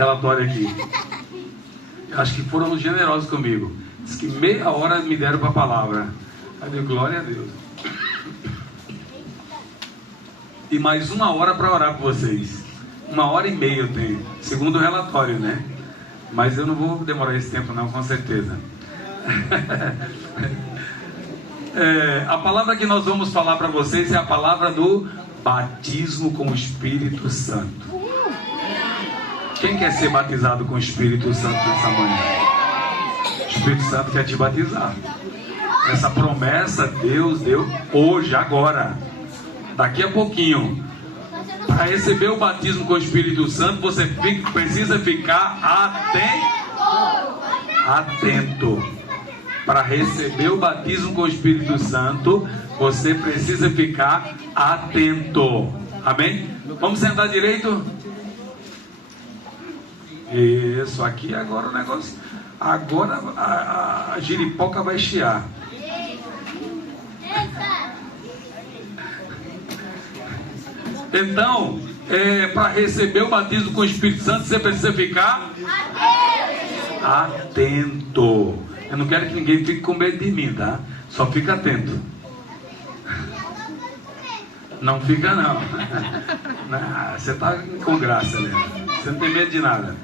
relatório aqui. Acho que foram generosos comigo. Diz que meia hora me deram para a palavra. Aí eu digo, glória a Deus. E mais 1 hora para orar por vocês. 1h30 eu tenho, segundo o relatório, né? Mas eu não vou demorar esse tempo não, com certeza. A palavra que nós vamos falar para vocês é a palavra do batismo com o Espírito Santo. Quem quer ser batizado com o Espírito Santo nessa manhã? O Espírito Santo quer te batizar. Essa promessa Deus deu hoje, agora, daqui a pouquinho. Para receber o batismo com o Espírito Santo, você precisa ficar atento. Para receber o batismo com o Espírito Santo, você precisa ficar atento. Amém? Vamos sentar direito? Isso, aqui agora o negócio. Agora a giripoca vai chiar. Então, para receber o batismo com o Espírito Santo, você precisa ficar atento. Eu não quero que ninguém fique com medo de mim, tá? Só fica atento. Não fica não. Não, você está com graça, Helena. Você não tem medo de nada.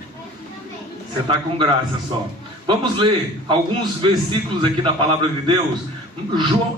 Você está com graça só. Vamos ler alguns versículos aqui da palavra de Deus.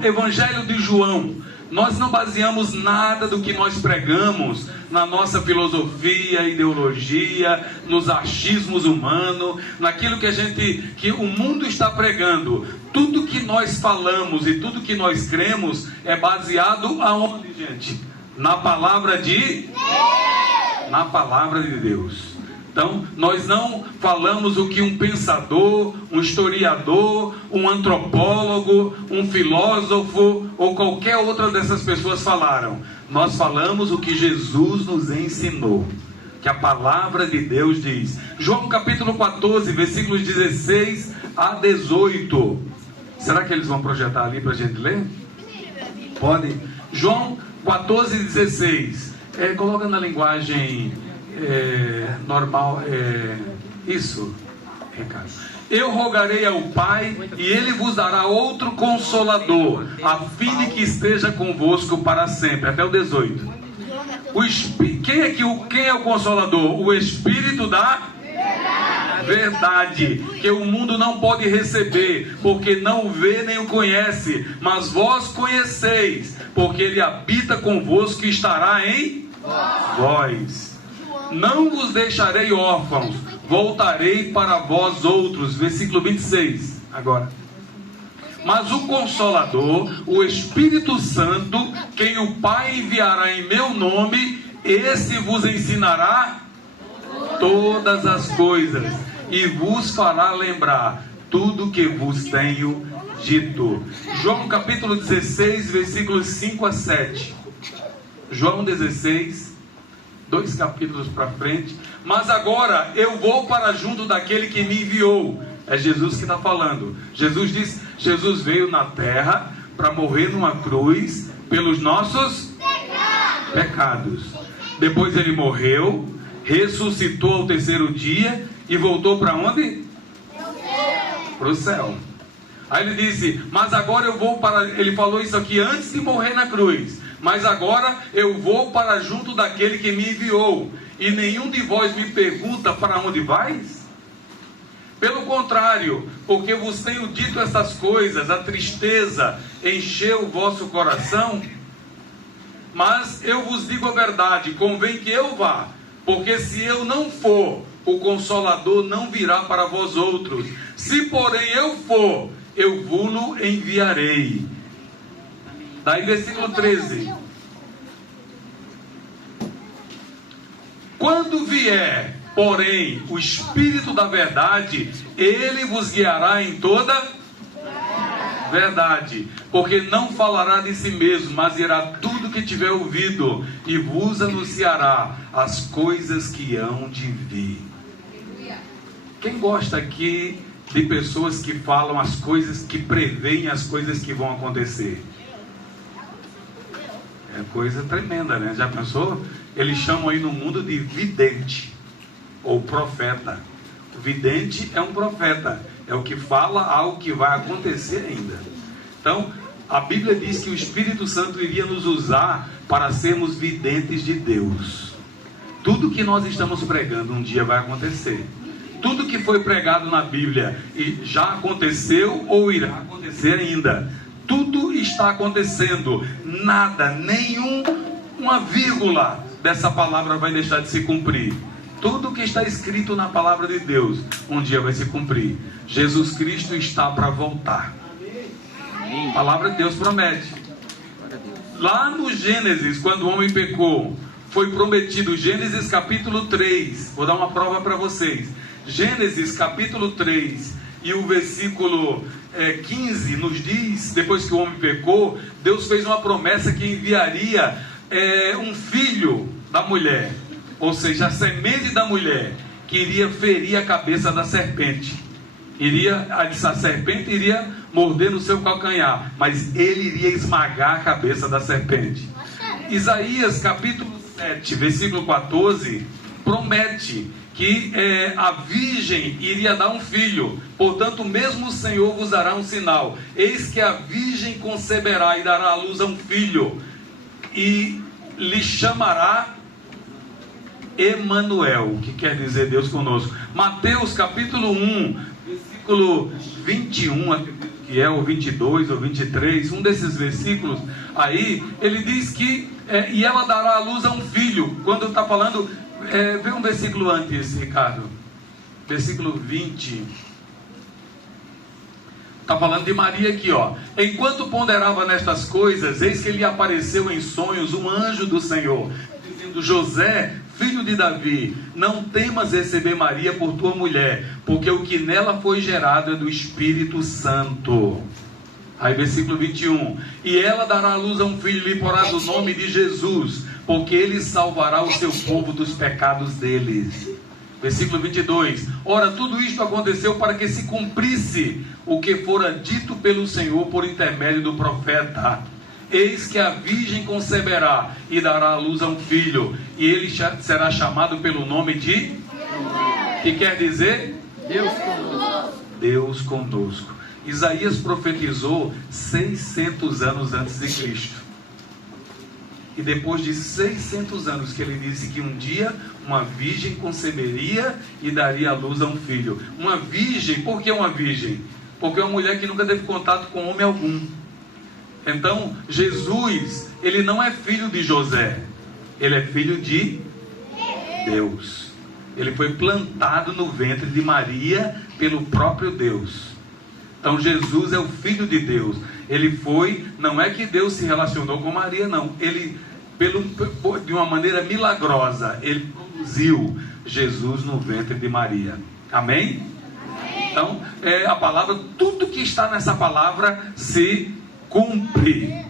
Evangelho de João. Nós não baseamos nada do que nós pregamos na nossa filosofia, ideologia, nos achismos humanos, naquilo que o mundo está pregando. Tudo que nós falamos e tudo que nós cremos é baseado aonde, gente? Na palavra de Deus. Na palavra de Deus. Então, nós não falamos o que um pensador, um historiador, um antropólogo, um filósofo ou qualquer outra dessas pessoas falaram. Nós falamos o que Jesus nos ensinou, que a palavra de Deus diz. João capítulo 14, versículos 16 a 18. Será que eles vão projetar ali para a gente ler? Pode. João 14, 16. Coloca na linguagem... normal, isso, Ricardo. Eu rogarei ao Pai e Ele vos dará outro Consolador, a fim de que esteja convosco para sempre. Até o 18. Quem é o Consolador? O Espírito da verdade, que o mundo não pode receber, porque não o vê nem o conhece, mas vós conheceis, porque Ele habita convosco e estará em vós. Não vos deixarei órfãos, voltarei para vós outros. Versículo 26, agora. Mas o Consolador, o Espírito Santo, quem o Pai enviará em meu nome, esse vos ensinará todas as coisas, e vos fará lembrar tudo que vos tenho dito. João capítulo 16, versículos 5 a 7. João 16, 2 capítulos para frente. Mas agora eu vou para junto daquele que me enviou. É Jesus que está falando. Jesus diz, Jesus veio na terra para morrer numa cruz pelos nossos pecados. Depois ele morreu, ressuscitou ao 3º dia e voltou para onde? Para o céu. Aí ele disse, mas agora eu vou para... Ele falou isso aqui antes de morrer na cruz. Mas agora eu vou para junto daquele que me enviou. E nenhum de vós me pergunta para onde vais? Pelo contrário, porque vos tenho dito estas coisas, a tristeza encheu o vosso coração. Mas eu vos digo a verdade, convém que eu vá. Porque se eu não for, o Consolador não virá para vós outros. Se porém eu for, eu vos enviarei. Daí versículo 13. Quando vier, porém, o Espírito da verdade, ele vos guiará em toda verdade, porque não falará de si mesmo, mas dirá tudo que tiver ouvido, e vos anunciará as coisas que hão de vir. Quem gosta aqui de pessoas que falam as coisas, que preveem as coisas que vão acontecer? É coisa tremenda, né? Já pensou? Eles chamam aí no mundo de vidente. ou profeta. O vidente é um profeta, é o que fala algo que vai acontecer ainda. Então, a Bíblia diz que o Espírito Santo iria nos usar para sermos videntes de Deus. Tudo que nós estamos pregando um dia vai acontecer. Tudo que foi pregado na Bíblia e já aconteceu ou irá acontecer ainda. Tudo está acontecendo. Nada, uma vírgula dessa palavra vai deixar de se cumprir. Tudo que está escrito na palavra de Deus um dia vai se cumprir. Jesus Cristo está para voltar. A palavra de Deus promete. Lá no Gênesis, quando o homem pecou, foi prometido, Gênesis capítulo 3, vou dar uma prova para vocês. Gênesis capítulo 3 e o versículo 15 nos diz, depois que o homem pecou, Deus fez uma promessa que enviaria um filho da mulher, ou seja, a semente da mulher, que iria ferir a cabeça da serpente. A serpente iria morder no seu calcanhar, mas ele iria esmagar a cabeça da serpente. Isaías capítulo 7, versículo 14, promete que a virgem iria dar um filho. Portanto, mesmo o Senhor vos dará um sinal. Eis que a virgem conceberá e dará à luz a um filho, e lhe chamará Emanuel, que quer dizer Deus conosco. Mateus capítulo 1, versículo 21, que é o 22 ou 23, um desses versículos aí, ele diz que e ela dará à luz a um filho. Quando está falando, vê um versículo antes, Ricardo, versículo 20, está falando de Maria aqui, ó. Enquanto ponderava nestas coisas, eis que lhe apareceu em sonhos um anjo do Senhor, dizendo: José, filho de Davi, não temas receber Maria por tua mulher, porque o que nela foi gerado é do Espírito Santo. Aí versículo 21, e ela dará à luz a um filho, e lhe porás o nome de Jesus, porque ele salvará o seu povo dos pecados deles. Versículo 22, ora, tudo isto aconteceu para que se cumprisse o que fora dito pelo Senhor por intermédio do profeta: eis que a virgem conceberá e dará à luz a um filho, e ele será chamado pelo nome de... que quer dizer? Deus conosco. Deus conosco. Isaías profetizou 600 anos antes de Cristo. E depois de 600 anos que ele disse que um dia uma virgem conceberia e daria à luz a um filho. Uma virgem, por que uma virgem? Porque é uma mulher que nunca teve contato com homem algum. Então, Jesus, ele não é filho de José, ele é filho de Deus. Ele foi plantado no ventre de Maria pelo próprio Deus. Então, Jesus é o filho de Deus. Ele foi, não é que Deus se relacionou com Maria, não. Ele, de uma maneira milagrosa, ele produziu Jesus no ventre de Maria. Amém? Então, a palavra, tudo que está nessa palavra se cumpre.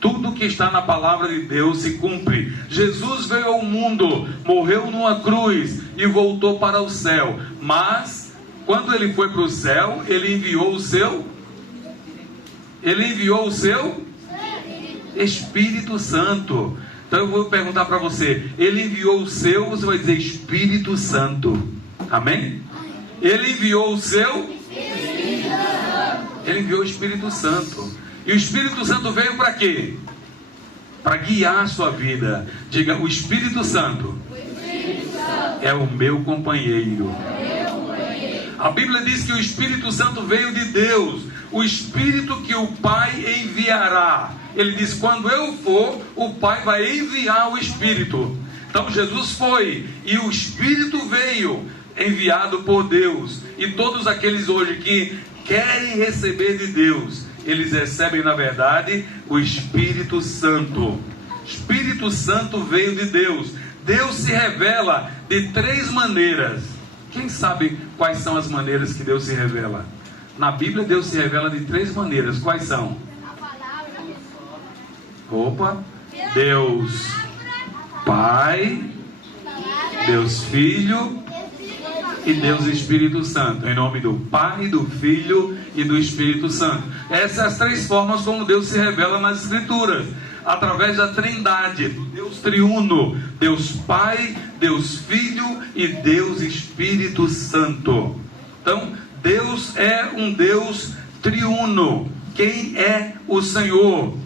Tudo que está na palavra de Deus se cumpre. Jesus veio ao mundo, morreu numa cruz e voltou para o céu. Mas, quando ele foi para o céu, ele enviou o seu Espírito Santo. Então eu vou perguntar para você, ele enviou o seu, você vai dizer Espírito Santo. Amém? Ele enviou o seu Espírito Santo. Ele enviou o Espírito Santo. E o Espírito Santo veio para quê? Para guiar a sua vida. Diga, o Espírito Santo é o meu companheiro. A Bíblia diz que o Espírito Santo veio de Deus, o Espírito que o Pai enviará. Ele diz, quando eu for, o Pai vai enviar o Espírito. Então Jesus foi, e o Espírito veio, enviado por Deus. E todos aqueles hoje que querem receber de Deus, eles recebem na verdade o Espírito Santo. Espírito Santo veio de Deus. Deus se revela de 3 maneiras. Quem sabe quais são as maneiras que Deus se revela? Na Bíblia Deus se revela de 3 maneiras. Quais são? Deus Pai, Deus Filho e Deus Espírito Santo. Em nome do Pai, do Filho e do Espírito Santo. Essas são as 3 formas como Deus se revela nas Escrituras. através da Trindade, Deus triuno, Deus Pai, Deus Filho e Deus Espírito Santo. Então, Deus é um Deus triuno. Quem é o Senhor?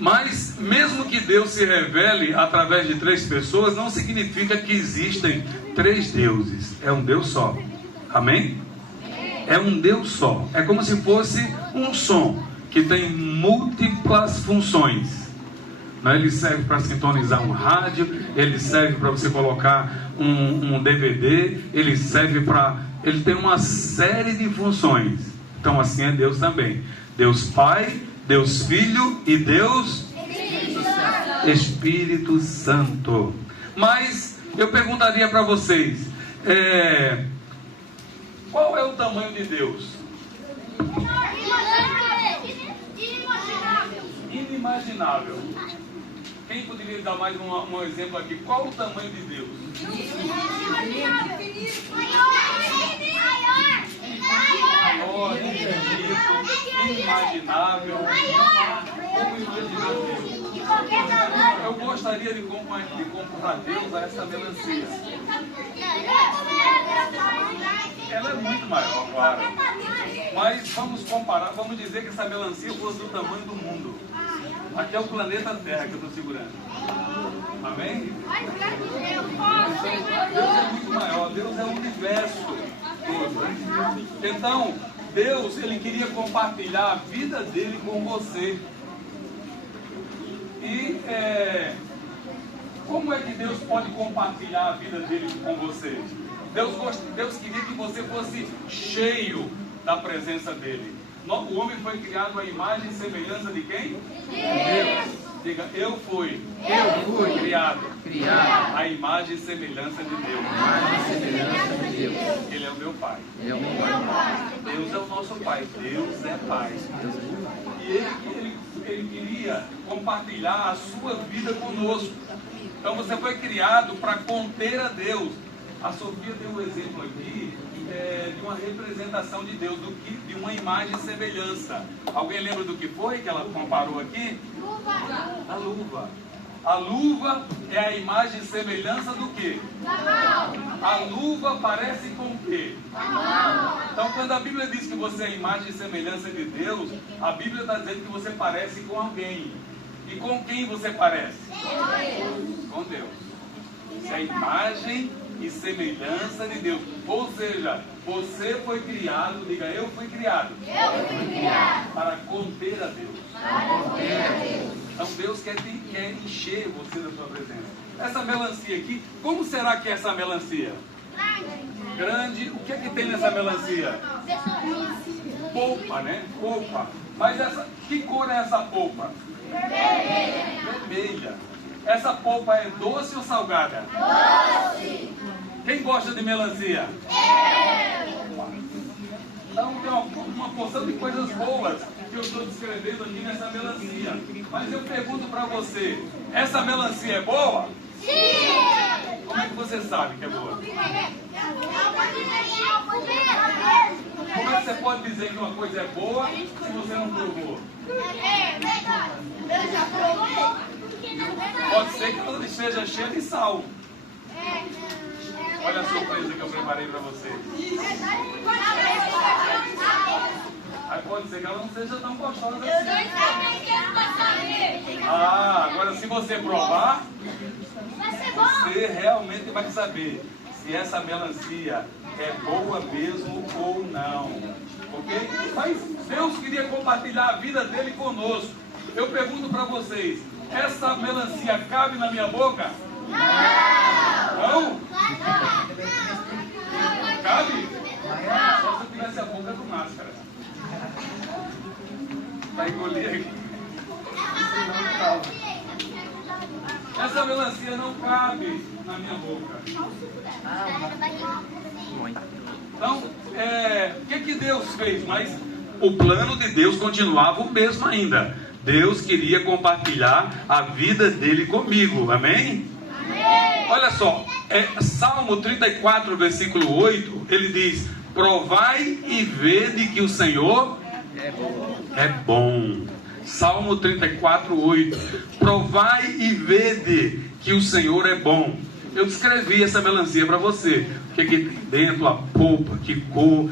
Mas, mesmo que Deus se revele através de três pessoas, não significa que existem três deuses. É um Deus só. Amém? É um Deus só. É como se fosse um som que tem múltiplas funções. Ele serve para sintonizar um rádio, ele serve para você colocar um DVD, ele serve para... Ele tem uma série de funções. Então, assim é Deus também. Deus Pai, Deus Filho e Deus Espírito Santo. Mas eu perguntaria para vocês, qual é o tamanho de Deus? Inimaginável. Quem poderia dar mais um exemplo aqui? Qual o tamanho de Deus? Maior, inimaginável. Como imaginar Deus? Eu gostaria de comparar Deus a essa melancia. Ela é muito maior, claro. Mas vamos comparar, vamos dizer que essa melancia fosse do tamanho do mundo. Aqui é o planeta Terra que eu estou segurando. Amém? Deus é muito maior, Deus é o universo todo. Então, Deus, Ele queria compartilhar a vida dele com você. E como é que Deus pode compartilhar a vida dele com você? Deus queria que você fosse cheio da presença dele. O homem foi criado à imagem e semelhança de quem? Deus. Diga, eu fui criado à imagem e semelhança de Deus. Ele é o meu Pai. Deus é o nosso Pai. Deus é Pai. E ele queria compartilhar a sua vida conosco. Então você foi criado para conter a Deus. A Sofia deu um exemplo aqui de uma representação de Deus, de uma imagem e semelhança. Alguém lembra do que foi que ela comparou aqui? A luva. A luva é a imagem e semelhança do quê? A luva parece com o quê? Então, quando a Bíblia diz que você é a imagem e semelhança de Deus, a Bíblia está dizendo que você parece com alguém. E com quem você parece? Com Deus. Isso é a imagem e semelhança de Deus. Ou seja, você foi criado, diga, eu fui criado. Para conter a Deus. Então Deus quer encher você da sua presença. Essa melancia aqui, como será que é essa melancia? Grande. O que é que tem nessa melancia? Polpa, né? Polpa. Mas que cor é essa polpa? Vermelha. Essa polpa é doce ou salgada? Doce. Quem gosta de melancia? Então tem uma porção de coisas boas que eu estou descrevendo aqui nessa melancia. Mas eu pergunto para você, essa melancia é boa? Sim! Como é que você sabe que é boa? Como é que você pode dizer que uma coisa é boa se você não provou? Eu já provei. Pode ser que ela esteja cheia de sal. Olha a surpresa que eu preparei para você. Aí pode ser que ela não seja tão gostosa assim. Agora se você provar, você realmente vai saber se essa melancia é boa mesmo ou não. Ok? Mas Deus queria compartilhar a vida dele conosco. Eu pergunto para vocês, essa melancia cabe na minha boca? Não? Cabe? Só se eu tivesse a boca do máscara. Vai engolir aqui. Essa melancia não cabe na minha boca. Então, o que Deus fez? Mas o plano de Deus continuava o mesmo ainda. Deus queria compartilhar a vida dele comigo. Amém? Olha só, Salmo 34, versículo 8, ele diz: provai e vede que o Senhor É bom. Salmo 34:8. Provai e vede que o Senhor é bom. Eu descrevi essa melancia para você. O que tem dentro, a polpa, que cor,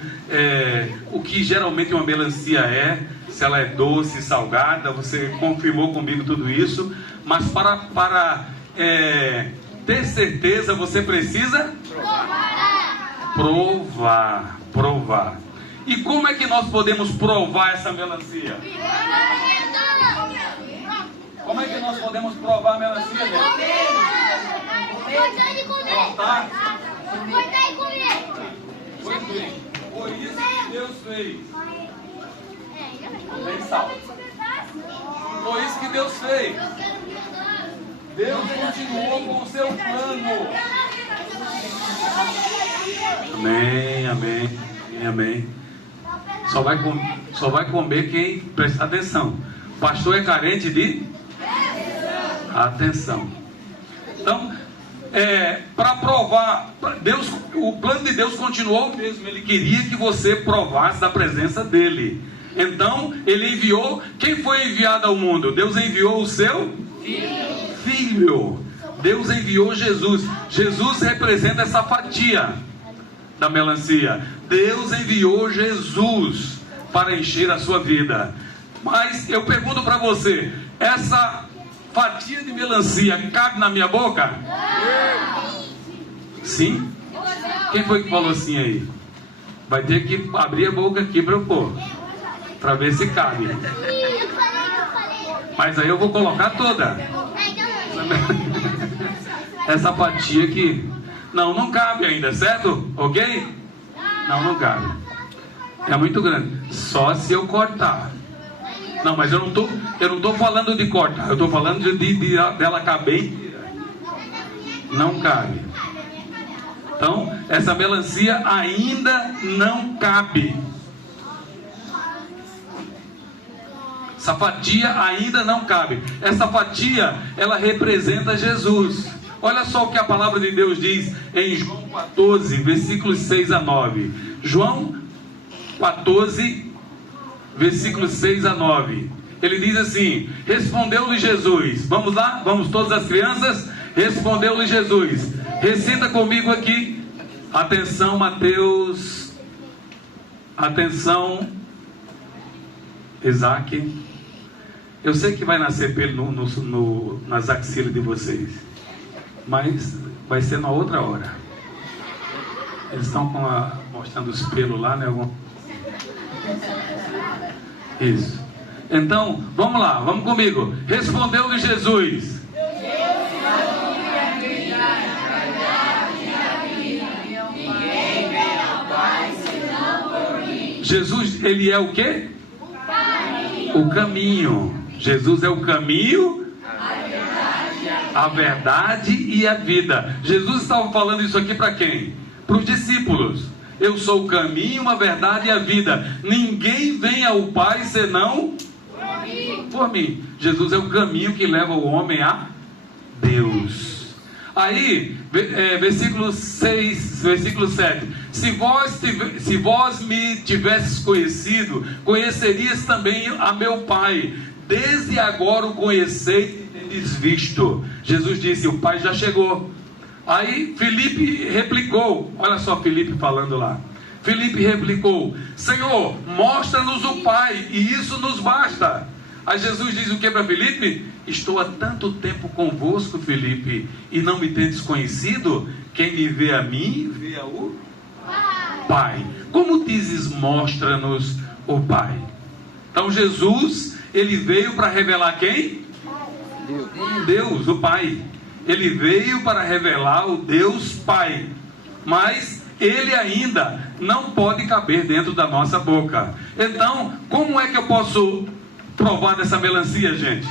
o que geralmente uma melancia é, se ela é doce, salgada. Você confirmou comigo tudo isso. Mas para ter certeza, você precisa provar. E como é que nós podemos provar essa melancia? Como é que nós podemos provar a melancia, gente? Cortar e comer. Pois bem, foi isso que Deus fez. Tem sal. Foi isso que Deus fez. Deus continuou com o seu plano. Amém. Só vai comer quem presta atenção. O pastor é carente de atenção. Então, para provar, Deus, o plano de Deus continuou o mesmo. Ele queria que você provasse da presença dele. Então, ele enviou. Quem foi enviado ao mundo? Deus enviou o seu Filho. Deus enviou Jesus. Jesus representa essa fatia da melancia. Deus enviou Jesus para encher a sua vida. Mas eu pergunto para você: essa fatia de melancia cabe na minha boca? Sim? Quem foi que falou assim aí? Vai ter que abrir a boca aqui para eu pôr, para ver se cabe. Mas aí eu vou colocar toda. Essa fatia aqui. Não cabe ainda, certo? Ok? Não cabe. É muito grande. Só se eu cortar. Não, mas eu não tô falando de cortar. Eu estou falando dela caber inteira. Não cabe. Então, essa melancia ainda não cabe. Essa fatia ainda não cabe. Essa fatia, ela representa Jesus. Olha só o que a palavra de Deus diz em João 14, versículos 6 a 9. João 14, versículos 6 a 9. Ele diz assim: respondeu-lhe Jesus. Vamos lá? Vamos todas as crianças? Respondeu-lhe Jesus. Recita comigo aqui. Atenção, Mateus. Atenção, Isaac. Eu sei que vai nascer pelo nas axilas de vocês, mas vai ser na outra hora. Eles estão mostrando os pelos lá, né? Isso. Então, vamos lá, vamos comigo. Respondeu-lhe Jesus. Jesus, ele é o quê? O caminho. Jesus é o caminho, a verdade e a vida. Jesus estava falando isso aqui para quem? Para os discípulos. Eu sou o caminho, a verdade e a vida. Ninguém vem ao Pai senão por mim. Jesus é o caminho que leva o homem a Deus. Aí, versículo 6, versículo 7. Se vós me tivesses conhecido, conhecerias também a meu Pai. Desde agora o conheceis e tendes visto. Jesus disse: o Pai já chegou. Aí Filipe replicou. Olha só Filipe falando lá. Filipe replicou: Senhor, mostra-nos o Pai, e isso nos basta. Aí Jesus diz o que para Filipe? Estou há tanto tempo convosco, Filipe, e não me tendes conhecido? Quem me vê a mim, vê o Pai. Como dizes, mostra-nos o Pai? Então Jesus, ele veio para revelar quem? Deus, o Pai. Ele veio para revelar o Deus Pai. Mas ele ainda não pode caber dentro da nossa boca. Então, como é que eu posso provar dessa melancia, gente?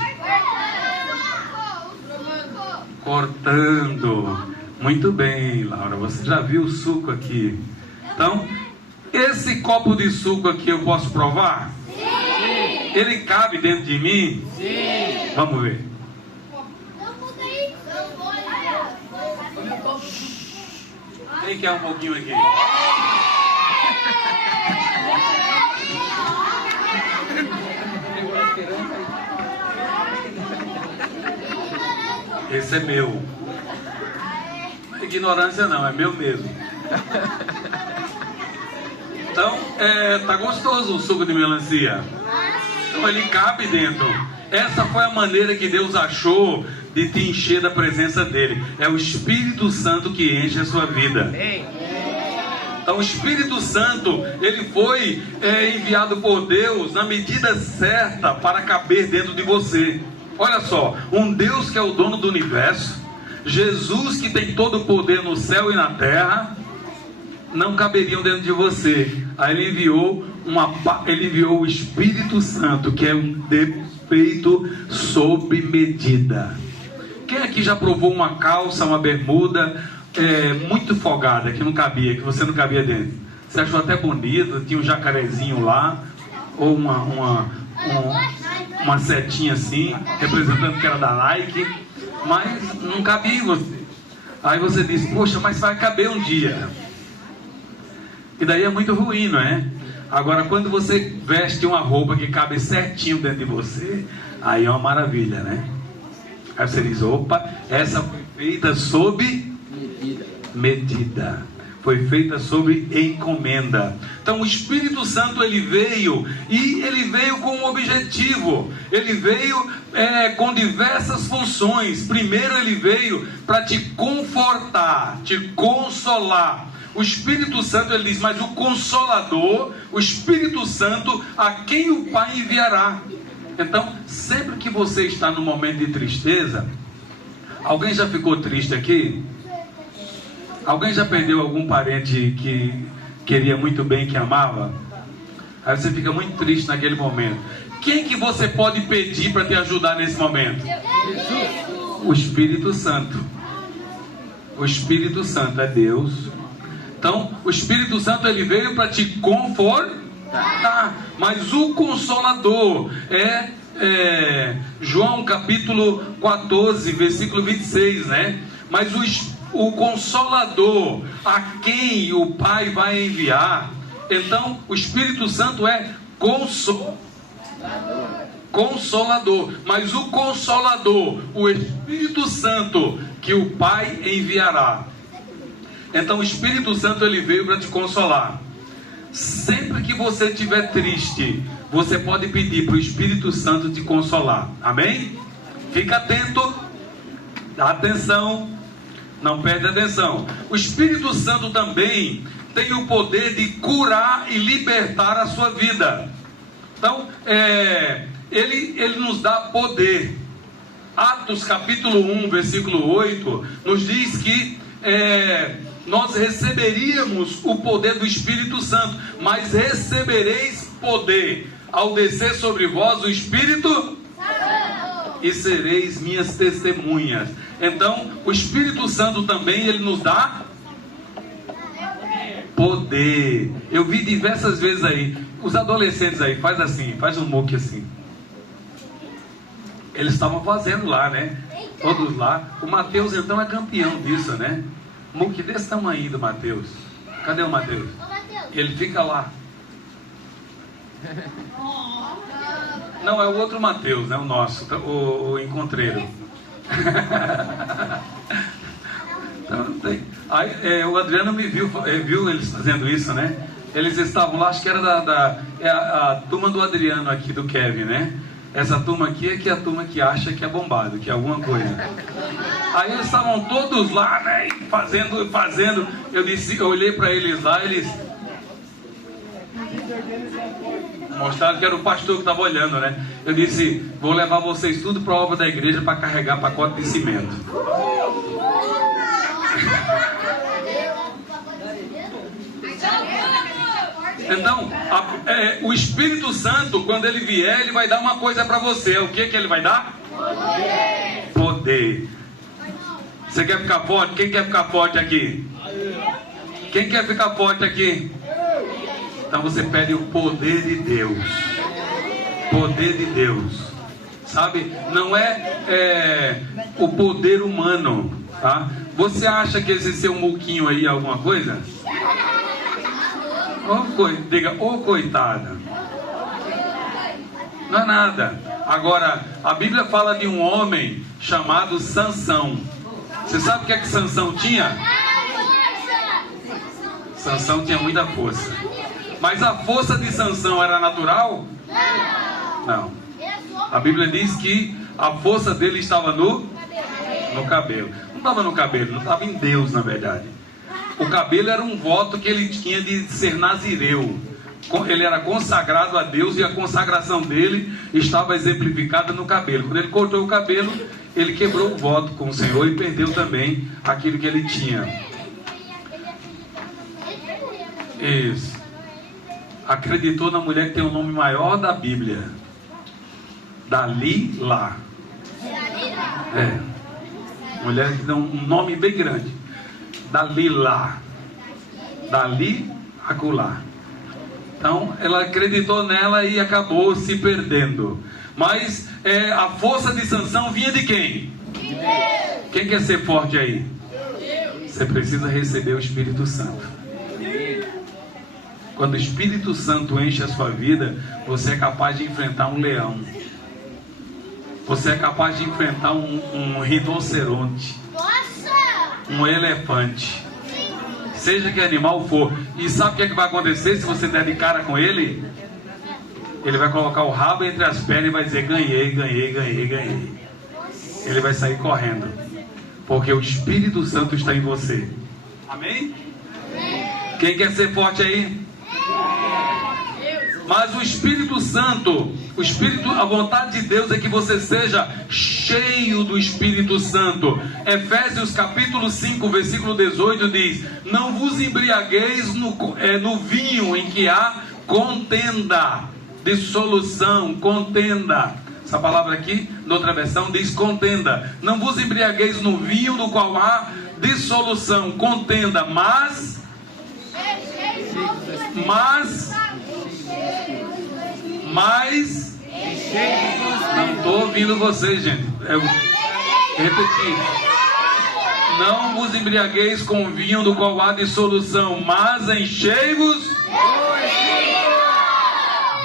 Cortando. Muito bem, Laura, você já viu o suco aqui. Então, esse copo de suco aqui eu posso provar? Sim. Ele cabe dentro de mim? Sim. Vamos ver. Quem quer um pouquinho aqui? Esse é meu. Ignorância não, é meu mesmo. Então, tá gostoso o suco de melancia. Então ele cabe dentro. Essa foi a maneira que Deus achou de te encher da presença dele. É o Espírito Santo que enche a sua vida. Então o Espírito Santo, ele foi enviado por Deus na medida certa para caber dentro de você. Olha só, um Deus que é o dono do universo, Jesus que tem todo o poder no céu e na terra, não caberiam dentro de você. Aí ele enviou o Espírito Santo, que é um defeito sob medida. Quem aqui já provou uma calça, uma bermuda muito folgada, que não cabia, que você não cabia dentro? Você achou até bonito, tinha um jacarezinho lá, ou uma setinha assim, representando que era da Nike, mas não cabia em você. Aí você diz, poxa, mas vai caber um dia. E daí é muito ruim, não é? Agora, quando você veste uma roupa que cabe certinho dentro de você, aí é uma maravilha, né? Aí você diz, opa, essa foi feita sob medida. Foi feita sob encomenda. Então o Espírito Santo, ele veio, e ele veio com um objetivo. Ele veio com diversas funções. Primeiro ele veio para te confortar, te consolar. O Espírito Santo, ele diz, mas o Consolador, o Espírito Santo, a quem o Pai enviará. Então, sempre que você está num momento de tristeza, alguém já ficou triste aqui? Alguém já perdeu algum parente que queria muito bem, que amava? Aí você fica muito triste naquele momento. Quem que você pode pedir para te ajudar nesse momento? Jesus. O Espírito Santo. O Espírito Santo é Deus. Então, o Espírito Santo, ele veio para te confortar. Mas o Consolador João capítulo 14, versículo 26, né? Mas o Consolador, a quem o Pai vai enviar, então o Espírito Santo é Consolador. Mas o Consolador, o Espírito Santo, que o Pai enviará. Então o Espírito Santo, ele veio para te consolar. Sempre que você estiver triste, você pode pedir para o Espírito Santo te consolar. Amém? Fica atento, dá atenção, não perde atenção. O Espírito Santo também tem o poder de curar e libertar a sua vida. Então, ele nos dá poder. Atos capítulo 1, versículo 8, nos diz que nós receberíamos o poder do Espírito Santo, mas recebereis poder ao descer sobre vós o Espírito Santo, e sereis minhas testemunhas. Então, o Espírito Santo também, ele nos dá poder. Eu vi diversas vezes aí, os adolescentes aí, faz assim, faz um muque assim. Eles estavam fazendo lá, né? Todos lá. O Mateus então é campeão disso, né? Muque desse tamanho do Mateus. Cadê o Mateus? Ele fica lá. Não, é o outro Mateus, né? O nosso, o encontreiro. Então, aí, o Adriano me viu eles fazendo isso, né? Eles estavam lá, acho que era a turma do Adriano aqui, do Kevin, né? Essa turma aqui é a turma que acha que é bombado, que é alguma coisa. Aí eles estavam todos lá, né? Fazendo. Eu olhei para eles lá, eles mostraram que era o pastor que estava olhando, né? Eu disse, vou levar vocês tudo para a obra da igreja para carregar pacote de cimento. Então, o Espírito Santo, quando ele vier, ele vai dar uma coisa para você. O que ele vai dar? Poder. Você quer ficar forte? Quem quer ficar forte aqui? Quem quer ficar forte aqui? Então você pede o poder de Deus. Poder de Deus. Sabe? Não é o poder humano, tá? Você acha que esse seu muquinho aí é alguma coisa? Diga, ô coitada. Não é nada. Agora, a Bíblia fala de um homem chamado Sansão. Você sabe o que é que Sansão tinha? Sansão tinha muita força. Mas a força de Sansão era natural? Não. A Bíblia diz que a força dele estava no cabelo. Não estava no cabelo, não estava em Deus, na verdade. O cabelo era um voto que ele tinha de ser nazireu. Ele era consagrado a Deus e a consagração dele estava exemplificada no cabelo. Quando ele cortou o cabelo, ele quebrou o voto com o Senhor e perdeu também aquilo que ele tinha. Isso. Acreditou na mulher que tem o nome maior da Bíblia. Dalila. Mulher que tem um nome bem grande. Dalila. Dali acolá. Então ela acreditou nela e acabou se perdendo. Mas a força de Sansão vinha de quem? De Deus. Quem quer ser forte aí? Deus. Você precisa receber o Espírito Santo. Quando o Espírito Santo enche a sua vida, você é capaz de enfrentar um leão. Você é capaz de enfrentar um rinoceronte. Um elefante. Seja que animal for. E sabe o que é que vai acontecer se você der de cara com ele? Ele vai colocar o rabo entre as pernas e vai dizer: ganhei, ganhei, ganhei, ganhei. Ele vai sair correndo. Porque o Espírito Santo está em você. Amém? Quem quer ser forte aí? Mas o Espírito Santo, a vontade de Deus é que você seja cheio do Espírito Santo. Efésios capítulo 5, versículo 18 diz: não vos embriagueis no vinho em que há contenda, dissolução, contenda. Essa palavra aqui, na outra versão, diz contenda. Não vos embriagueis no vinho no qual há dissolução, contenda, mas não estou ouvindo vocês, gente. Repetir. Não vos embriagueis com vinho do qual há dissolução, mas enchei-vos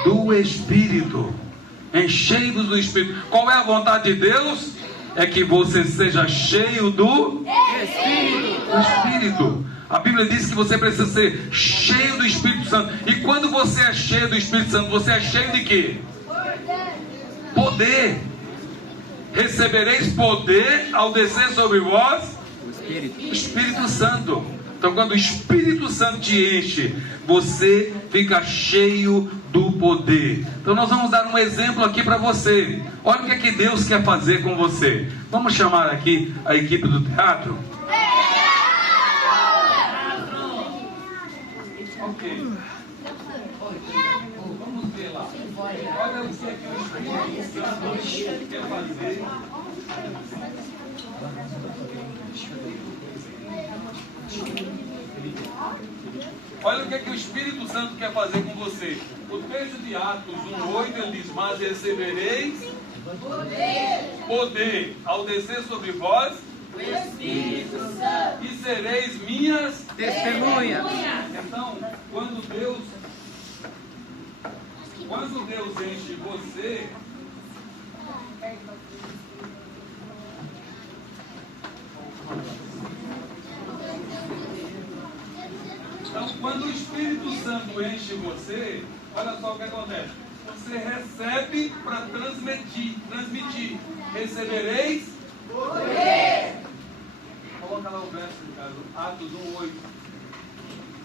do Espírito. Enchei-vos do Espírito. Qual é a vontade de Deus? É que você seja cheio do Espírito. A Bíblia diz que você precisa ser cheio do Espírito Santo. E quando você é cheio do Espírito Santo, você é cheio de quê? Poder. Recebereis poder ao descer sobre vós o Espírito Santo. Então, quando o Espírito Santo te enche, você fica cheio do poder. Então, nós vamos dar um exemplo aqui para você. Olha o que é que Deus quer fazer com você. Vamos chamar aqui a equipe do teatro. Ok. Vamos ver lá. Olha o que é que o Espírito Santo quer fazer. Olha o que é que o Espírito Santo quer fazer com você. O texto de Atos 1:8 ele diz: mas recebereis poder ao descer sobre vós o Espírito Santo, e sereis minhas testemunhas. Então, quando Deus enche você, então, quando o Espírito Santo enche você, olha só o que acontece. Você recebe para transmitir. Recebereis poder. Coloca lá o verso, Ricardo. Atos 1:8.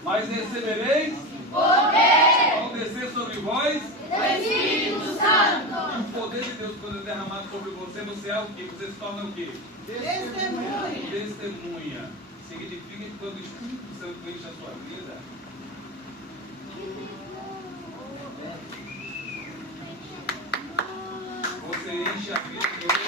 Mas recebereis poder ao descer sobre vós o Espírito Santo. E o poder de Deus, quando é derramado sobre você, você é o quê? Você se torna o quê? Testemunha. Significa que quando o Espírito Santo enche a sua vida, você enche a vida de Deus.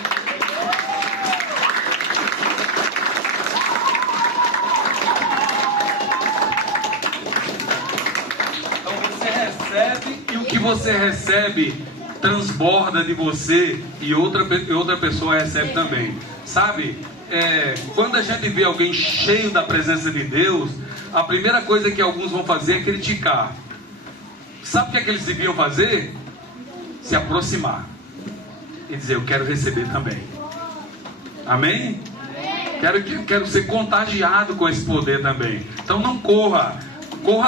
Então você recebe, e o que você recebe transborda de você, e outra pessoa recebe também. Sabe? Quando a gente vê alguém cheio da presença de Deus, a primeira coisa que alguns vão fazer é criticar. Sabe o que é que eles deviam fazer? se aproximar e dizer: eu quero receber também. Amém? Quero ser contagiado com esse poder também. Então não corra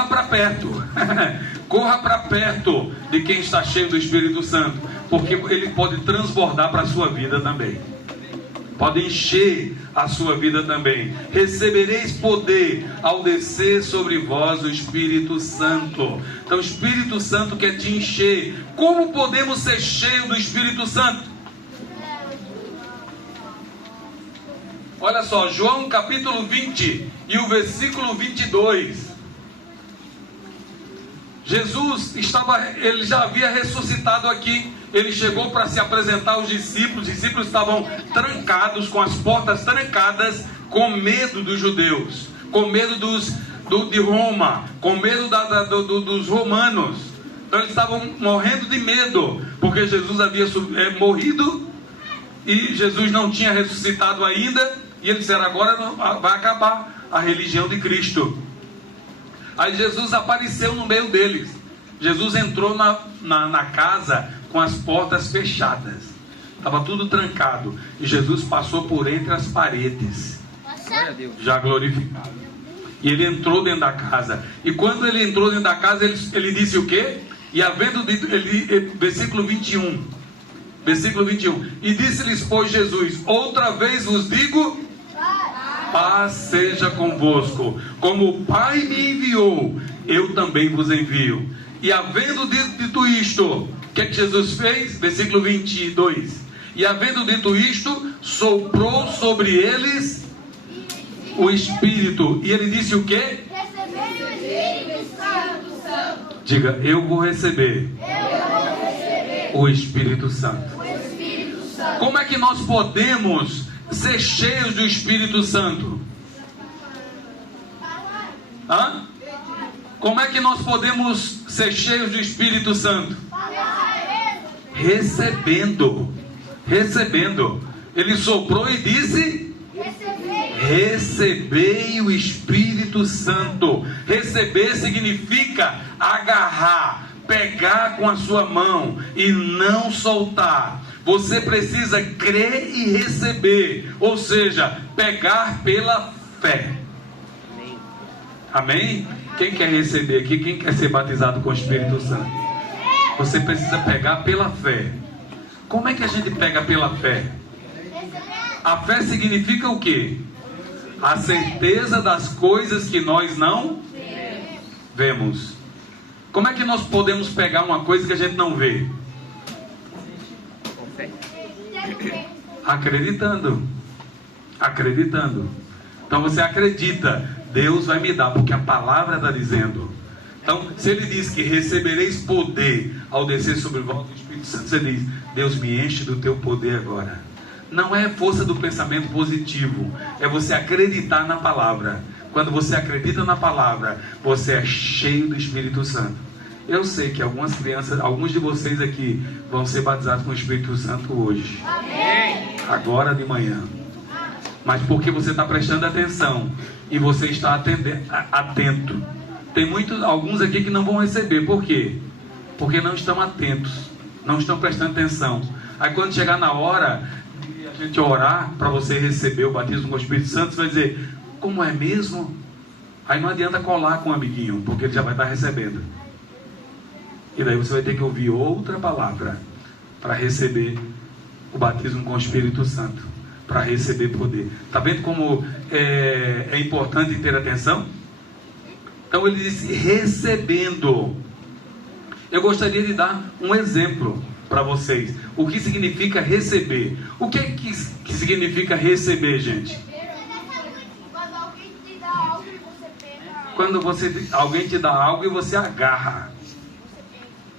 para perto. Corra para perto de quem está cheio do Espírito Santo, porque ele pode transbordar para a sua vida também. Pode encher a sua vida também. Recebereis poder ao descer sobre vós o Espírito Santo. Então o Espírito Santo quer te encher. Como podemos ser cheios do Espírito Santo? Olha só, João capítulo 20 e o versículo 22. Jesus ele já havia ressuscitado aqui. Ele chegou para se apresentar aos discípulos. Os discípulos estavam trancados, com as portas trancadas, com medo dos judeus, com medo de Roma, com medo dos romanos. Então eles estavam morrendo de medo, porque Jesus havia morrido e Jesus não tinha ressuscitado ainda. E eles disseram: agora vai acabar a religião de Cristo. Aí Jesus apareceu no meio deles. Jesus entrou na casa com as portas fechadas. Estava tudo trancado. E Jesus passou por entre as paredes. Já glorificado. E ele entrou dentro da casa. E quando ele entrou dentro da casa, ele disse o quê? E havendo dito, versículo 21. Versículo 21. E disse-lhes, pois, Jesus: outra vez vos digo, paz seja convosco. Como o Pai me enviou, eu também vos envio. E havendo dito isto, o que Jesus fez? Versículo 22. E havendo dito isto, soprou sobre eles o Espírito. E ele disse o quê? Receber o Espírito Santo. Diga: eu vou receber o Espírito Santo. Como é que nós podemos ser cheios do Espírito Santo? Hã? Como é que nós podemos ser cheios do Espírito Santo? Recebendo. Ele soprou e disse: recebei o Espírito Santo. Receber significa agarrar, pegar com a sua mão e não soltar. Você precisa crer e receber, ou seja, pegar pela fé. Amém? Quem quer receber aqui? Quem quer ser batizado com o Espírito Santo? Você precisa pegar pela fé. Como é que a gente pega pela fé? A fé significa o quê? A certeza das coisas que nós não vemos. Como é que nós podemos pegar uma coisa que a gente não vê? Acreditando. Então você acredita, Deus vai me dar, porque a palavra está dizendo. Então, se ele diz que recebereis poder ao descer sobre vós o Espírito Santo, você diz: Deus, me enche do teu poder agora. Não é força do pensamento positivo, é você acreditar na palavra. Quando você acredita na palavra, você é cheio do Espírito Santo. Eu sei que algumas crianças, alguns de vocês aqui vão ser batizados com o Espírito Santo hoje. Amém. Agora de manhã. Mas porque você está prestando atenção e você está atento. Tem alguns aqui que não vão receber. Por quê? Porque não estão atentos, não estão prestando atenção. Aí quando chegar na hora de a gente orar para você receber o batismo com o Espírito Santo, você vai dizer: como é mesmo? Aí não adianta colar com o amiguinho, porque ele já vai estar recebendo. E daí você vai ter que ouvir outra palavra para receber o batismo com o Espírito Santo, para receber poder. Está vendo como é importante ter atenção? Então ele disse: recebendo. Eu gostaria de dar um exemplo para vocês. O que significa receber? O que significa receber, gente? Quando alguém te dá algo e você agarra.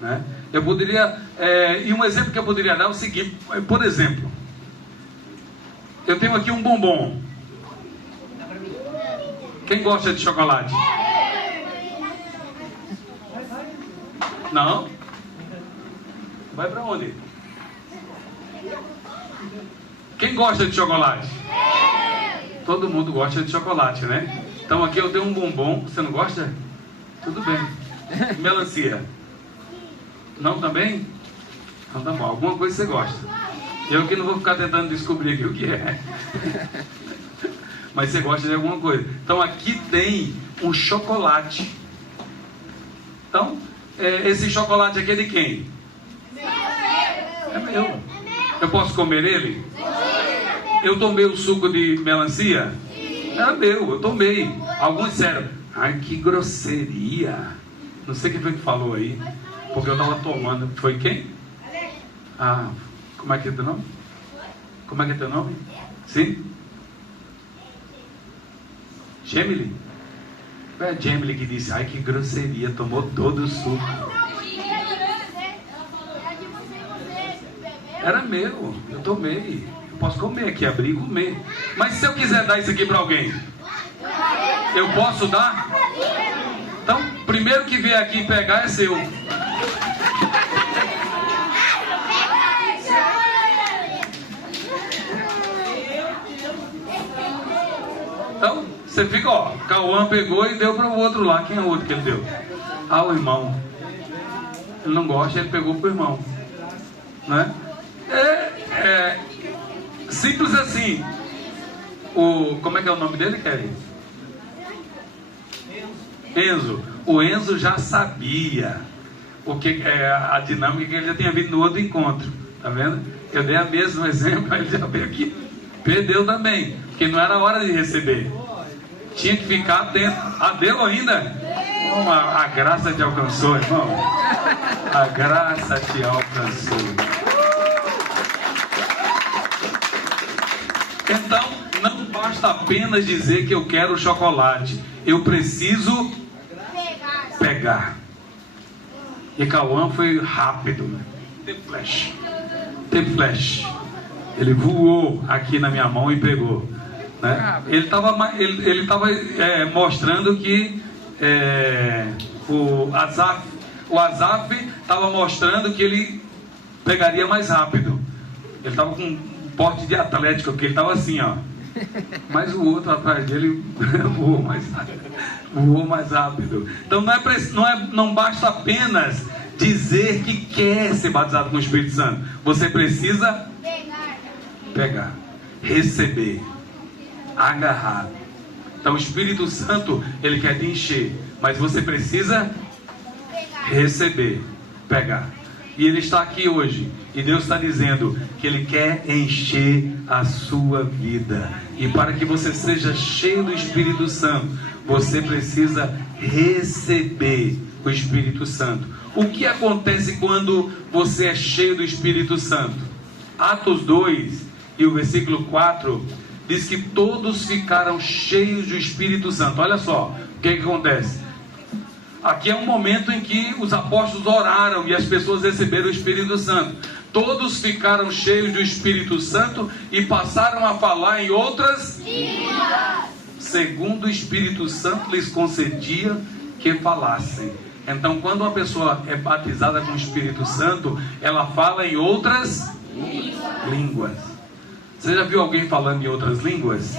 Né? Eu poderia, e um exemplo que eu poderia dar é o seguinte: por exemplo, eu tenho aqui um bombom. Quem gosta de chocolate? Não? Vai para onde? Quem gosta de chocolate? Todo mundo gosta de chocolate, né? Então aqui eu tenho um bombom. Você não gosta? Tudo bem. Melancia? Não também? Então tá bom, alguma coisa você gosta. Eu que não vou ficar tentando descobrir aqui o que é. Mas você gosta de alguma coisa. Então aqui tem um chocolate. Então, esse chocolate aqui é de quem? É meu. Eu posso comer ele? Eu tomei o suco de melancia? Era meu, eu tomei. Alguns disseram, ai que grosseria. Não sei quem foi que falou aí, porque eu estava tomando. Foi quem? Ah, como é que é teu nome? Como é que é teu nome? Sim? Gemily? Foi a Gemily que disse, ai que grosseria, tomou todo o suco. Era meu, eu tomei. Eu posso comer aqui, abrir e comer. Mas se eu quiser dar isso aqui para alguém, eu posso dar? Então, primeiro que vier aqui pegar é seu. Então, você fica, ó, Cauã pegou e deu para o outro lá. Quem é o outro que ele deu? Ah, o irmão. Ele não gosta, ele pegou para o irmão. Né? É simples assim. Como é que é o nome dele, Kelly? Enzo. O Enzo já sabia o que a dinâmica que ele já tinha vindo no outro encontro. Tá vendo? Eu dei o mesmo exemplo, ele já veio aqui. Perdeu também, porque não era hora de receber. Tinha que ficar atento. Deu ainda? A graça te alcançou, irmão. A graça te alcançou. Então, não basta apenas dizer que eu quero chocolate. Eu preciso pegar. E Cauã foi rápido. Teve flash. Ele voou aqui na minha mão e pegou. Né? Ele estava mostrando que o Azaf estava mostrando que ele pegaria mais rápido. Ele estava com porte de atlético, porque ele estava assim, ó. Mas o outro atrás dele voou mais rápido. Então não basta apenas dizer que quer ser batizado com o Espírito Santo. Você precisa pegar, receber, agarrar. Então o Espírito Santo, ele quer te encher, mas você precisa receber, pegar. E ele está aqui hoje, e Deus está dizendo que ele quer encher a sua vida. E para que você seja cheio do Espírito Santo, você precisa receber o Espírito Santo. O que acontece quando você é cheio do Espírito Santo? Atos 2 e o versículo 4 diz que todos ficaram cheios do Espírito Santo. Olha só o que acontece. Aqui é um momento em que os apóstolos oraram e as pessoas receberam o Espírito Santo. Todos ficaram cheios do Espírito Santo e passaram a falar em outras línguas, segundo o Espírito Santo lhes concedia que falassem. Então, quando uma pessoa é batizada com o Espírito Santo, ela fala em outras línguas. Você já viu alguém falando em outras línguas?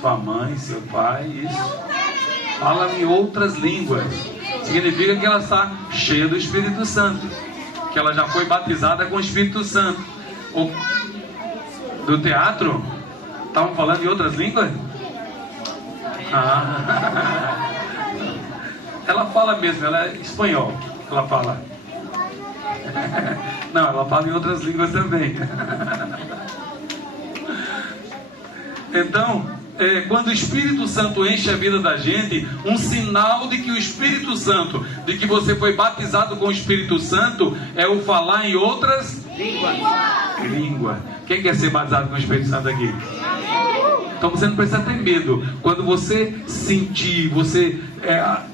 Sua mãe, seu pai, isso. Fala em outras línguas. Significa que ela está cheia do Espírito Santo, que ela já foi batizada com o Espírito Santo. Do teatro? Estavam falando em outras línguas? Ela fala mesmo, ela é espanhol. Ela fala. Não, ela fala em outras línguas também. Então, quando o Espírito Santo enche a vida da gente, um sinal de que o Espírito Santo, de que você foi batizado com o Espírito Santo, é o falar em outras línguas. Quem quer ser batizado com o Espírito Santo aqui? Então você não precisa ter medo. Quando você sentir, você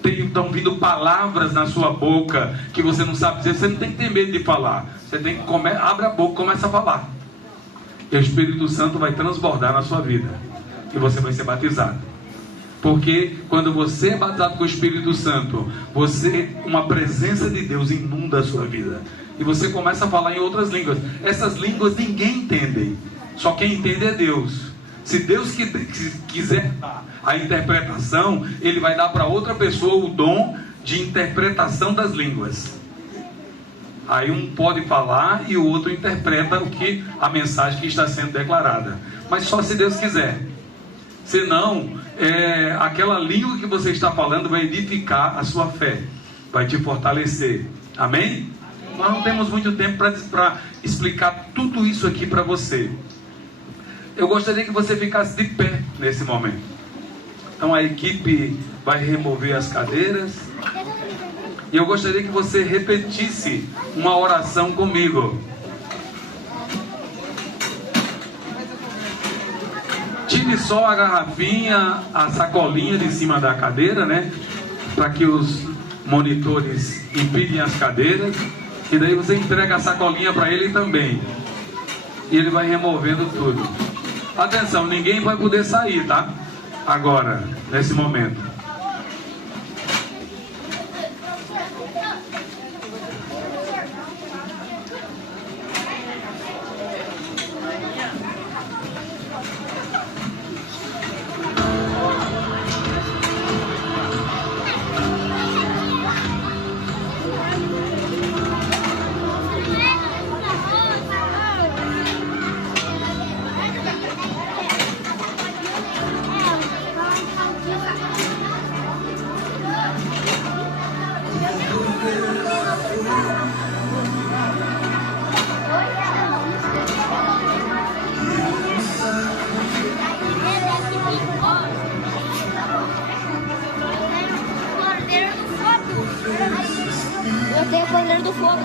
estão vindo palavras na sua boca que você não sabe dizer, você não tem que ter medo de falar. Você tem que abre a boca e começa a falar. E o Espírito Santo vai transbordar na sua vida. E você vai ser batizado. Porque quando você é batizado com o Espírito Santo, uma presença de Deus inunda a sua vida. E você começa a falar em outras línguas. Essas línguas ninguém entende. Só quem entende é Deus. Se Deus quiser dar a interpretação, Ele vai dar para outra pessoa o dom de interpretação das línguas. Aí um pode falar e o outro interpreta a mensagem que está sendo declarada. Mas só se Deus quiser. Senão, aquela língua que você está falando vai edificar a sua fé, vai te fortalecer. Amém? Nós não temos muito tempo para explicar tudo isso aqui para você. Eu gostaria que você ficasse de pé nesse momento. Então a equipe vai remover as cadeiras. E eu gostaria que você repetisse uma oração comigo. Tire só a garrafinha, a sacolinha de cima da cadeira, né? Para que os monitores empilhem as cadeiras. E daí você entrega a sacolinha para ele também. E ele vai removendo tudo. Atenção, ninguém vai poder sair, tá? Agora, nesse momento. Eu tenho o poder do fogo.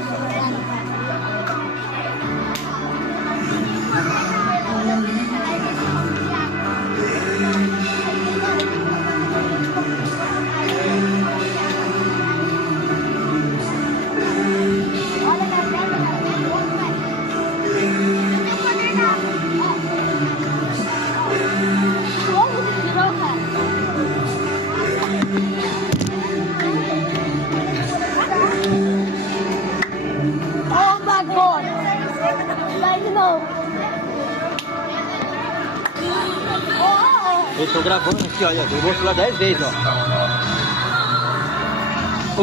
Eu estou gravando aqui, olha, eu vou falar 10 vezes, ó.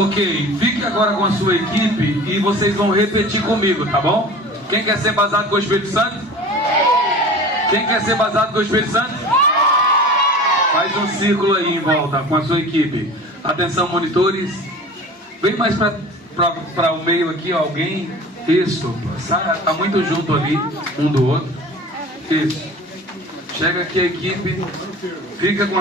Ok, fique agora com a sua equipe e vocês vão repetir comigo, tá bom? Quem quer ser batizado com o Espírito Santo? Quem quer ser batizado com o Espírito Santo? Faz um círculo aí em volta com a sua equipe. Atenção, monitores. Vem mais para o meio aqui, ó, alguém. Isso, tá muito junto ali, um do outro. Isso. Chega aqui a equipe, fica com